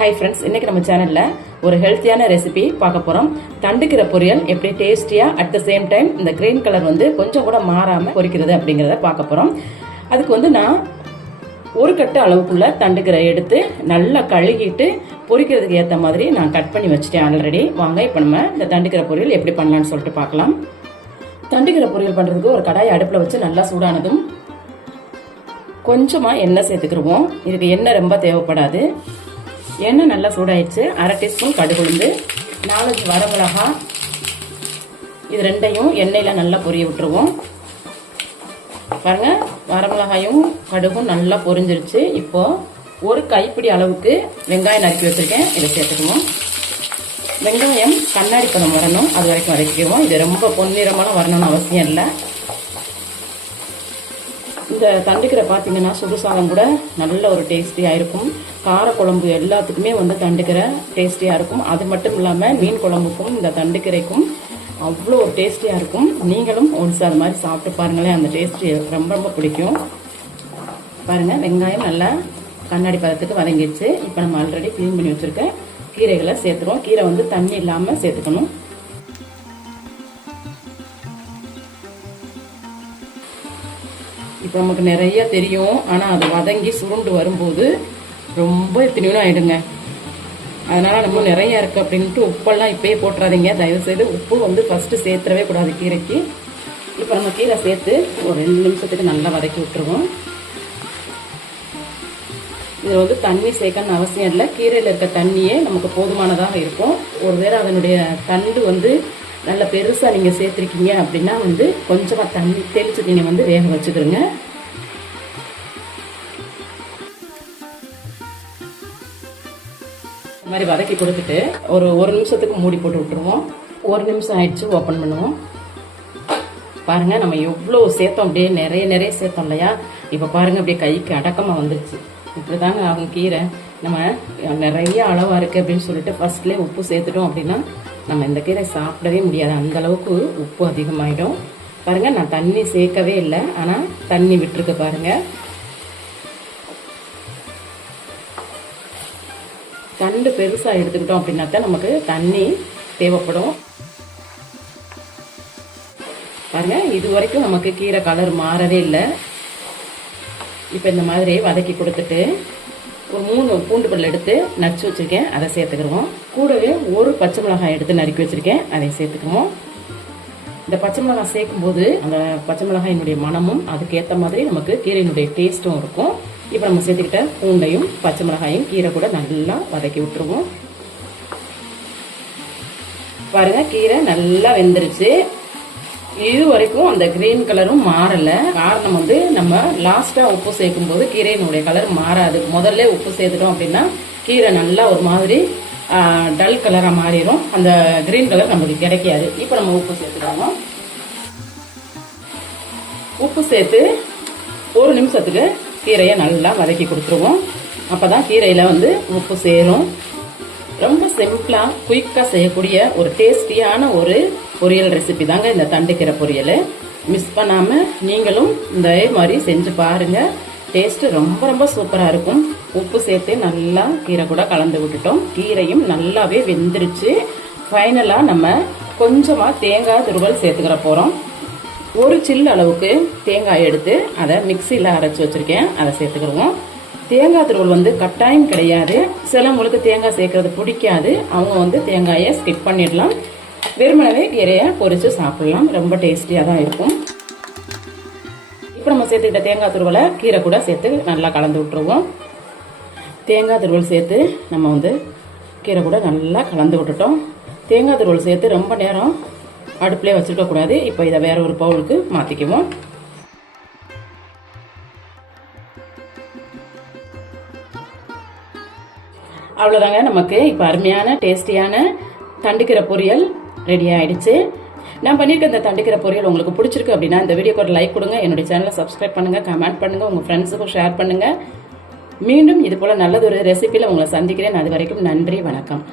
Hi friends, இன்னைக்கு நம்ம சேனல்ல ஒரு ஹெல்த்தியான ரெசிபி பார்க்க போறோம். தண்டுக்கிற பொரியல் எப்படி டேஸ்டியா அட் த சேம் டைம் இந்த கிரீன் கலர் கொஞ்சம் கூட மாறாம பொரிக்கிறது அப்படிங்கறத பார்க்க போறோம். அதுக்கு நான் ஒரு கட்டு அளவுக்குள்ள தண்டுக்கிற எடுத்து நல்லா கழுகிட்டு பொரிக்கிறதுக்கு ஏற்ற மாதிரி நான் கட் பண்ணி வச்சுட்டேன் ஆல்ரெடி. வாங்க இப்போ நம்ம இந்த தண்டுக்கிற பொரியல் எப்படி பண்ணலாம்னு சொல்லிட்டு பார்க்கலாம். தண்டுக்கிற பொரியல் பண்றதுக்கு ஒரு கடாயை அடுப்புல வச்சு நல்லா சூடானதும் கொஞ்சமா எண்ணெய் சேர்த்துக்கிடுவோம். இதுக்கு எண்ணெய் ரொம்ப தேவைப்படாது. எண்ணெய் நல்லா சூடாயிடுச்சு. அரை டீஸ்பூன் கடுகு உளுந்து, 4 வரமிளகா, இது ரெண்டையும் எண்ணெயில நல்லா பொரிய விட்டுருவோம். பாருங்க, வரமிளகாயும் கடுகும் நல்லா பொரிஞ்சிருச்சு. இப்போ ஒரு கைப்பிடி அளவுக்கு வெங்காயம் நறுக்கி வச்சிருக்கேன், இதை சேர்த்துக்குவோம். வெங்காயம் கண்ணாடி பதம் வரணும், அது வரைக்கும் வதக்கிக்குவோம். இது ரொம்ப பொன்னிறமான வரணும்னு அவசியம் இல்லை. இந்த தண்டுக்கிற பார்த்தீங்கன்னா சுடுசாதம் கூட நல்ல ஒரு டேஸ்டியாக இருக்கும். காரக்குழம்பு எல்லாத்துக்குமே தண்டுக்கிற டேஸ்டியாக இருக்கும். அது மட்டும் இல்லாமல் மீன் குழம்புக்கும் இந்த தண்டுக்கிரைக்கும் அவ்வளோ ஒரு டேஸ்டியாக இருக்கும். நீங்களும் ஒன்ஸ் அது மாதிரி சாப்பிட்டு பாருங்களேன், அந்த டேஸ்டி ரொம்ப ரொம்ப பிடிக்கும். பாருங்கள், வெங்காயம் நல்லா கண்ணாடி பதத்துக்கு வதங்கிடுச்சு. இப்போ நம்ம ஆல்ரெடி க்ளீன் பண்ணி வச்சுருக்க கீரைகளை சேர்த்துருவோம். கீரை தண்ணி இல்லாமல் சேர்த்துக்கணும். இப்போ நமக்கு நிறைய தெரியும், ஆனால் அது வதங்கி சுருண்டு வரும்போது ரொம்ப எத்தனையும் ஆயிடுங்க. அதனால நம்ம நிறைய இருக்கு அப்படின்ட்டு உப்பெல்லாம் இப்பயே போட்டுறாதீங்க தயவுசெய்து. உப்பு ஃபர்ஸ்ட் சேர்த்துடவே கூடாது கீரைக்கு. இப்போ நம்ம கீரை சேர்த்து ஒரு 2 நிமிஷத்துக்கு நல்லா வதக்கி விட்டுருவோம். இது தண்ணி சேர்க்கணும்னு அவசியம் இல்லை. கீரையில் இருக்க தண்ணியே நமக்கு போதுமானதாக இருக்கும். ஒருவேளை அதனுடைய தண்டு நல்ல பெருசா நீங்க சேர்த்திருக்கீங்க அப்படின்னா கொஞ்சமா தண்ணி தெளிச்சு நீங்க வேக வச்சுக்கிறீங்க. இந்த மாதிரி வதக்கி கொடுத்துட்டு ஒரு நிமிஷத்துக்கு மூடி போட்டு விட்டுருவோம். 1 நிமிஷம் ஆயிடுச்சு, ஓப்பன் பண்ணுவோம். பாருங்க, நம்ம எவ்வளவு சேர்த்தோம், அப்படியே நிறைய சேர்த்தோம் இல்லையா? இப்ப பாருங்க, அப்படியே கைக்கு அடக்கமா வந்துருச்சு. இப்படிதாங்க ஆகும் கீரை. நம்ம நிறைய அளவா இருக்கு அப்படின்னு சொல்லிட்டு ஃபர்ஸ்ட்லேயே உப்பு சேர்த்துட்டோம் அப்படின்னா நம்ம இந்த கீரை சாப்பிடவே முடியாது. அந்த அளவுக்கு உப்பு அதிகமாயிடும். பாருங்க, நான் தண்ணி சேர்க்கவே இல்லை, ஆனா தண்ணி விட்டுருக்கு பாருங்க. தண்டு பெருசா எடுத்துக்கிட்டோம் அப்படின்னாத்தான் நமக்கு தண்ணி தேவைப்படும். பாருங்க, இது வரைக்கும் நமக்கு கீரை கலர் மாறவே இல்லை. இப்ப இந்த மாதிரி வதக்கி கொடுத்துட்டு ஒரு 3 பூண்டு பல் எடுத்து நச்சு வச்சிருக்கேன், அதை சேர்த்துக்கிறோம். கூடவே ஒரு பச்சை மிளகாய் எடுத்து நறுக்கி வச்சிருக்கேன், அதை சேர்த்துக்குவோம். இந்த பச்சை மிளகாய் சேர்க்கும் போது அந்த பச்சை மிளகாயினுடைய மனமும் அதுக்கேற்ற மாதிரி நமக்கு கீரையினுடைய டேஸ்ட்டும் இருக்கும். இப்போ நம்ம சேர்த்துக்கிட்ட பூண்டையும் பச்சை மிளகாயும் கீரை கூட நல்லா வதக்கி விட்டுருவோம். பாருங்க, கீரை நல்லா வெந்துருச்சு. இது வரைக்கும் அந்த கிரீன் கலரும் மாறல. காரணம் நம்ம லாஸ்டா உப்பு சேர்க்கும் போது கீரையினுடைய கலர் மாறாது. முதல்ல உப்பு சேர்த்துட்டோம் அப்படின்னா கீரை நல்லா ஒரு மாதிரி டல் கலரா மாறிடும். அந்த கிரீன் கலர் நமக்கு கிடைக்காது. இப்ப நம்ம உப்பு சேர்த்துக்கணும். உப்பு சேர்த்து 1 நிமிஷத்துக்கு கீரையை நல்லா வதக்கி கொடுத்துருவோம். அப்பதான் கீரையில உப்பு சேரும். ரொம்ப சிம்பிளா குயிக்கா செய்யக்கூடிய ஒரு டேஸ்டியான ஒரு பொரியல் ரெசிபி தாங்க இந்த தண்டுக்கீரை பொரியல். மிஸ் பண்ணாம நீங்களும் இந்த மாதிரி செஞ்சு பாருங்க. டேஸ்ட் ரொம்ப ரொம்ப சூப்பரா இருக்கும். உப்பு சேர்த்து நல்லா கீரை கூட கலந்து விட்டுட்டோம். கீரையும் நல்லாவே வெந்துருச்சு. ஃபைனலா நம்ம கொஞ்சமா தேங்காய் துருவல் சேர்த்துக்கிற போறோம். ஒரு சில்லு அளவுக்கு தேங்காய் எடுத்து அதை மிக்சியில அரைச்சு வச்சிருக்கேன், அதை சேர்த்துக்கிடுவோம். தேங்காய் துருவல் கட்டாயம் கிடையாது. சிலவங்களுக்கு தேங்காய் சேர்க்கறது பிடிக்காது, அவங்க தேங்காயை ஸ்கிப் பண்ணிடலாம். வெறுமனவே கீரையை பொரிச்சு சாப்பிடலாம். ரொம்ப டேஸ்டியா தான் இருக்கும். இப்போ நம்ம சேர்த்துக்கிட்ட தேங்காய் துருவலை கீரை கூட சேர்த்து நல்லா கலந்து விட்டுருவோம். தேங்காய் துருவல் சேர்த்து நம்ம கீரை கூட நல்லா கலந்து விட்டுட்டோம். தேங்காய் துருவல் சேர்த்து ரொம்ப நேரம் அடுப்புலேயே வச்சுக்க கூடாது. இப்போ இதை வேற ஒரு பவுலுக்கு மாத்திக்குவோம். அவ்வளோதாங்க, நமக்கு இப்போ அருமையான டேஸ்டியான தண்டுக்கீரை பொரியல் ரெடி ஆயிடுச்சு. நான் பண்ணியிருக்க இந்த தண்டுக்கீரை பொரியல் உங்களுக்கு பிடிச்சிருக்கு அப்படின்னா இந்த வீடியோக்கு ஒரு லைக் கொடுங்க. என்னுடைய சேனலை சப்ஸ்கிரைப் பண்ணுங்க, கமெண்ட் பண்ணுங்க, உங்க ஃப்ரெண்ட்ஸுக்கும் ஷேர் பண்ணுங்க. மீண்டும் இது போல நல்லதொரு ரெசிபியில் உங்களை சந்திக்கிறேன். அது வரைக்கும் நன்றி, வணக்கம்.